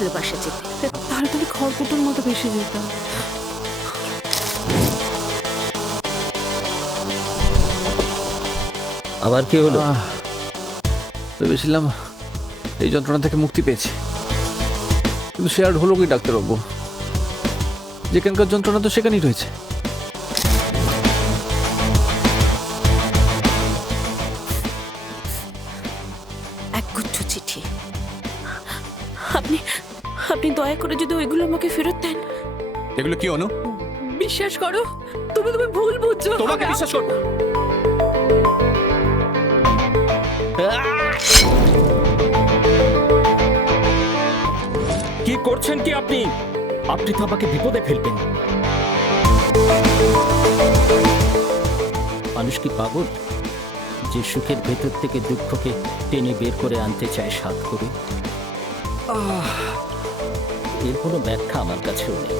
ভালোবাসা যেতে। তাহলে তাহলে খড়কুটোর মতো বেশি যেতাম। আবার কি হলো? ভেবেছিলাম এই যন্ত্রণা থেকে মুক্তি পেয়েছি, কিন্তু সে আর হলো কি ডাক্তারবাবু? যেখানকার যন্ত্রণা তো সেখানেই রয়েছে। একগুচ্ছ চিঠি। আপনি আপনি দয়া করে যদি ওইগুলো আমাকে ফেরত দেন। এগুলো কি অনু? বিশ্বাস করো, তুমি ভুল বুঝছো। তোমাকে বিশ্বাস করবো? কি করছেন কি আপনি? আপনি তো আমাকে বিপদে ফেলবেন। মানুষ কি পাগল যে সুখের ভেতর থেকে দুঃখকে টেনে বের করে আনতে চায় সাধ করে? এর কোনো ব্যাখ্যা আমার কাছেও নেই।